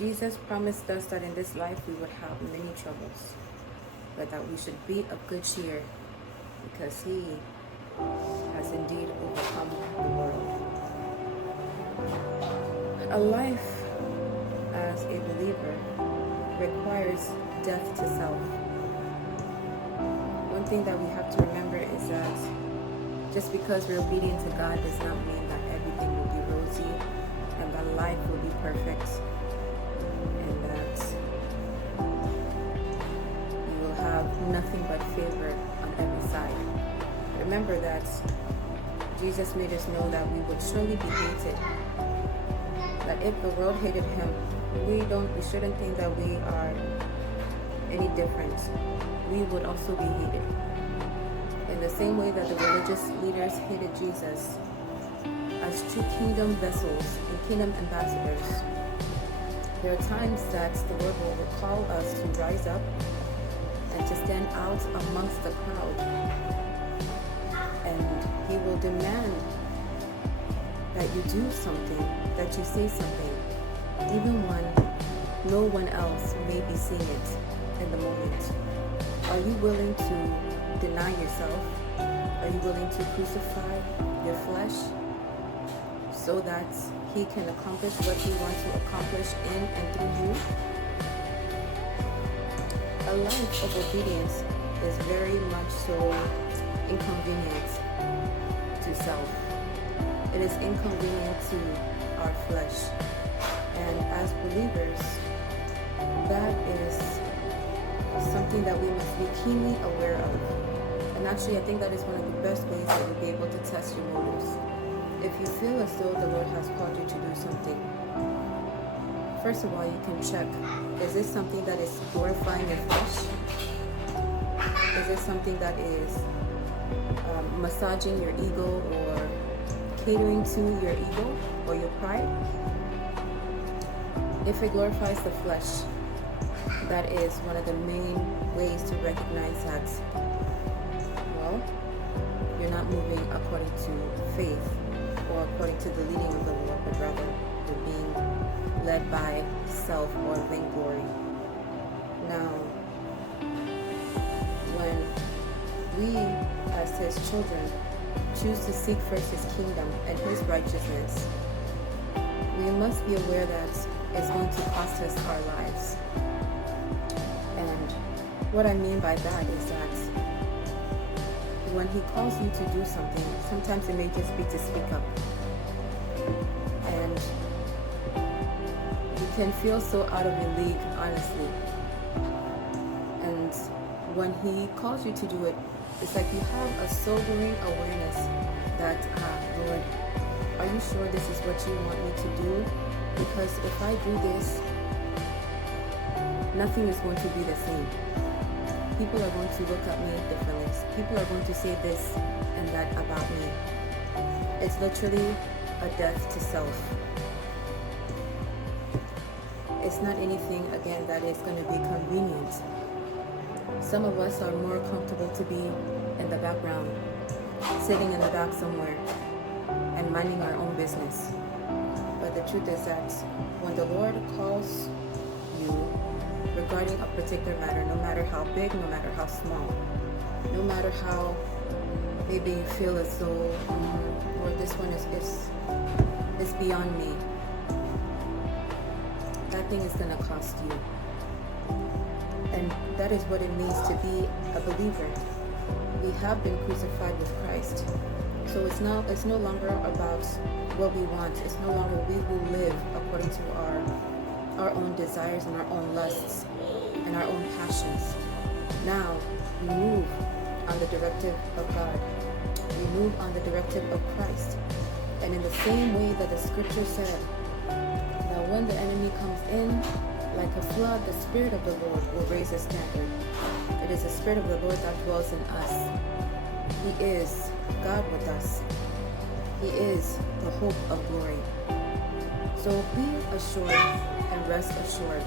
Jesus promised us that in this life we would have many troubles, but that we should be of good cheer because he has indeed overcome the world. A life as a believer requires death to self. One thing that we have to remember is that just because we're obedient to God does not mean that everything will be rosy and that life will be perfect and that you will have nothing but favor on every side. Remember that Jesus made us know that we would surely be hated. That if the world hated him, we shouldn't think that we are any different. We would also be hated. In the same way that the religious leaders hated Jesus, as true kingdom vessels and kingdom ambassadors, there are times that the Lord will call us to rise up and to stand out amongst the crowd. And he will demand that you do something, that you say something, even when no one else may be seeing it in the moment. Are you willing to deny yourself? Are you willing to crucify your flesh so that he can accomplish what he wants to accomplish in and through you? A life of obedience is very much so inconvenient to self. It is inconvenient to our flesh. And as believers, that is something that we must be keenly aware of. And actually, I think that is one of the best ways that you'll be able to test your motives. If you feel as though the Lord has called you to do something, first of all, you can check, is this something that is glorifying your flesh? Is this something that is massaging your ego or catering to your ego or your pride? If it glorifies the flesh, that is one of the main ways to recognize that, well, you're not moving according to faith or according to the leading of the Lord, but rather you're being led by self or vainglory. Now, when we as his children choose to seek first his kingdom and his righteousness, we must be aware that it's going to cost us our lives. And what I mean by that is that when he calls you to do something, sometimes it may just be to speak up. And you can feel so out of your league, honestly. And when he calls you to do it, it's like you have a sobering awareness that, Lord, are you sure this is what you want me to do? Because if I do this, nothing is going to be the same. People are going to look at me differently. People are going to say this and that about me. It's literally a death to self. It's not anything, again, that is going to be convenient. Some of us are more comfortable to be in the background, sitting in the back somewhere and minding our own business. But the truth is that when the Lord calls you regarding a particular matter, no matter how big, no matter how small, no matter how maybe you feel as though, Lord, this one is beyond me, that thing is going to cost you. And that is what it means to be a believer. We have been crucified with Christ. So it's no longer about what we want. It's no longer we who live according to our own desires and our own lusts and our own passions. Now we move on the directive of God. We move on the directive of Christ. And in the same way that the scripture said, that when the enemy comes in like a flood, the Spirit of the Lord will raise a standard. It is the Spirit of the Lord that dwells in us. He is God with us. He is the hope of glory. So be assured and rest assured.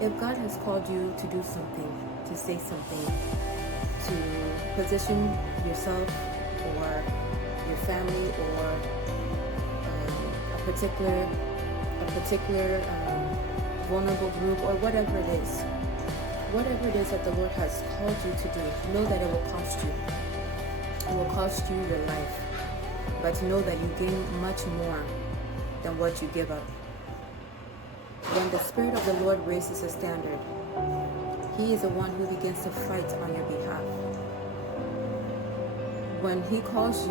If God has called you to do something, to say something, to position yourself or your family or a particular vulnerable group, or whatever it is. Whatever it is that the Lord has called you to do, know that it will cost you. It will cost you your life. But know that you gain much more than what you give up. When the Spirit of the Lord raises a standard, He is the one who begins to fight on your behalf. When He calls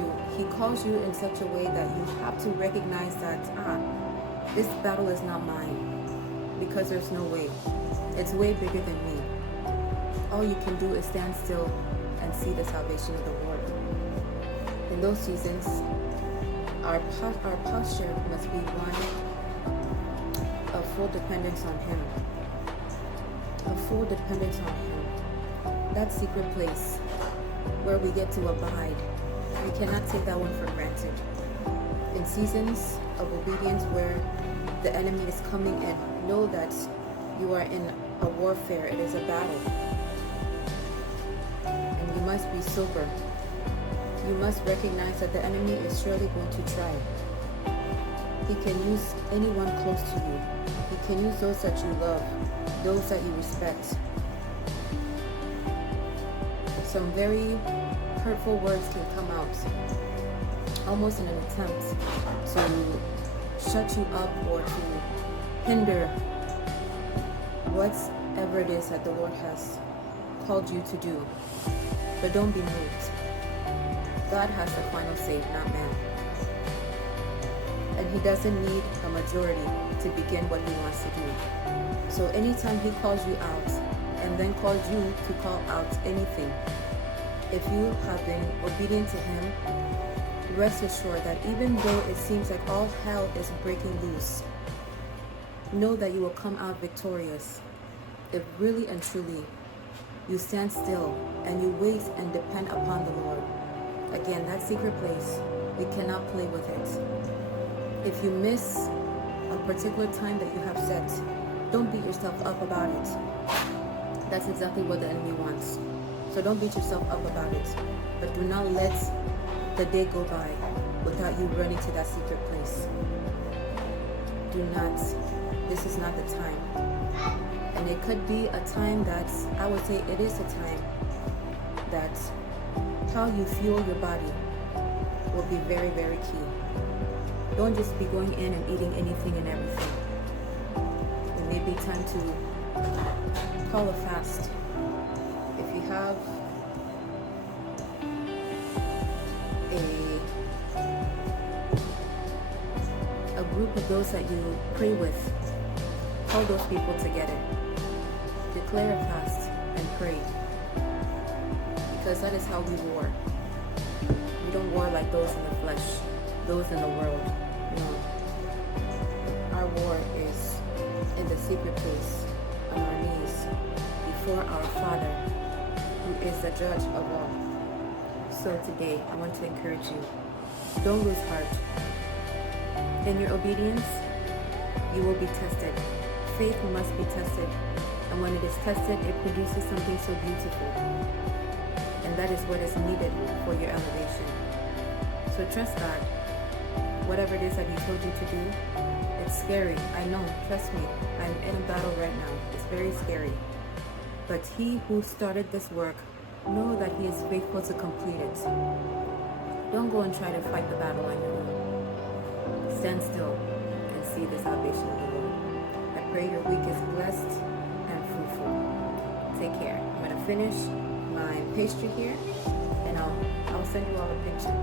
you in such a way that you have to recognize that, this battle is not mine, because there's no way. It's way bigger than me. All you can do is stand still and see the salvation of the Lord. In those seasons, our posture must be one of full dependence on Him. A full dependence on Him. That secret place where we get to abide, we cannot take that one for granted. In seasons of obedience where the enemy is coming in, know that you are in a warfare. It is a battle. And you must be sober. You must recognize that the enemy is surely going to try. He can use anyone close to you. He can use those that you love, those that you respect. Some very hurtful words can come out, almost in an attempt to shut you up or to hinder whatever it is that the Lord has called you to do. But don't be moved. God has the final say, not man. And He doesn't need a majority to begin what He wants to do. So anytime He calls you out and then calls you to call out anything, if you have been obedient to Him, rest assured that even though it seems like all hell is breaking loose, know that you will come out victorious if really and truly you stand still and you wait and depend upon the Lord. Again, that secret place, we cannot play with it. If you miss a particular time that you have set, don't beat yourself up about it. That's exactly what the enemy wants. So don't beat yourself up about it. But do not let the day go by without you running to that secret place. Do not. This is not the time. And it could be a time that, I would say it is a time that how you fuel your body will be very, very key. Don't just be going in and eating anything and everything. It may be time to call a fast. If you have a group of those that you pray with, call those people together. Declare a fast and pray. Because that is how we war. We don't war like those in the flesh, those in the world. No. Our war is in the secret place, on our knees, before our Father, who is the judge of all. So today, I want to encourage you, don't lose heart. In your obedience, you will be tested. Faith must be tested. And when it is tested, it produces something so beautiful. And that is what is needed for your elevation. So trust God. Whatever it is that He told you to do, it's scary. I know, trust me. I'm in a battle right now. It's very scary. But He who started this work, know that He is faithful to complete it. Don't go and try to fight the battle on your own. Stand still and see the salvation of the Lord. I pray your week is blessed and fruitful. Take care. I'm going to finish my pastry here, and I'll send you all a picture.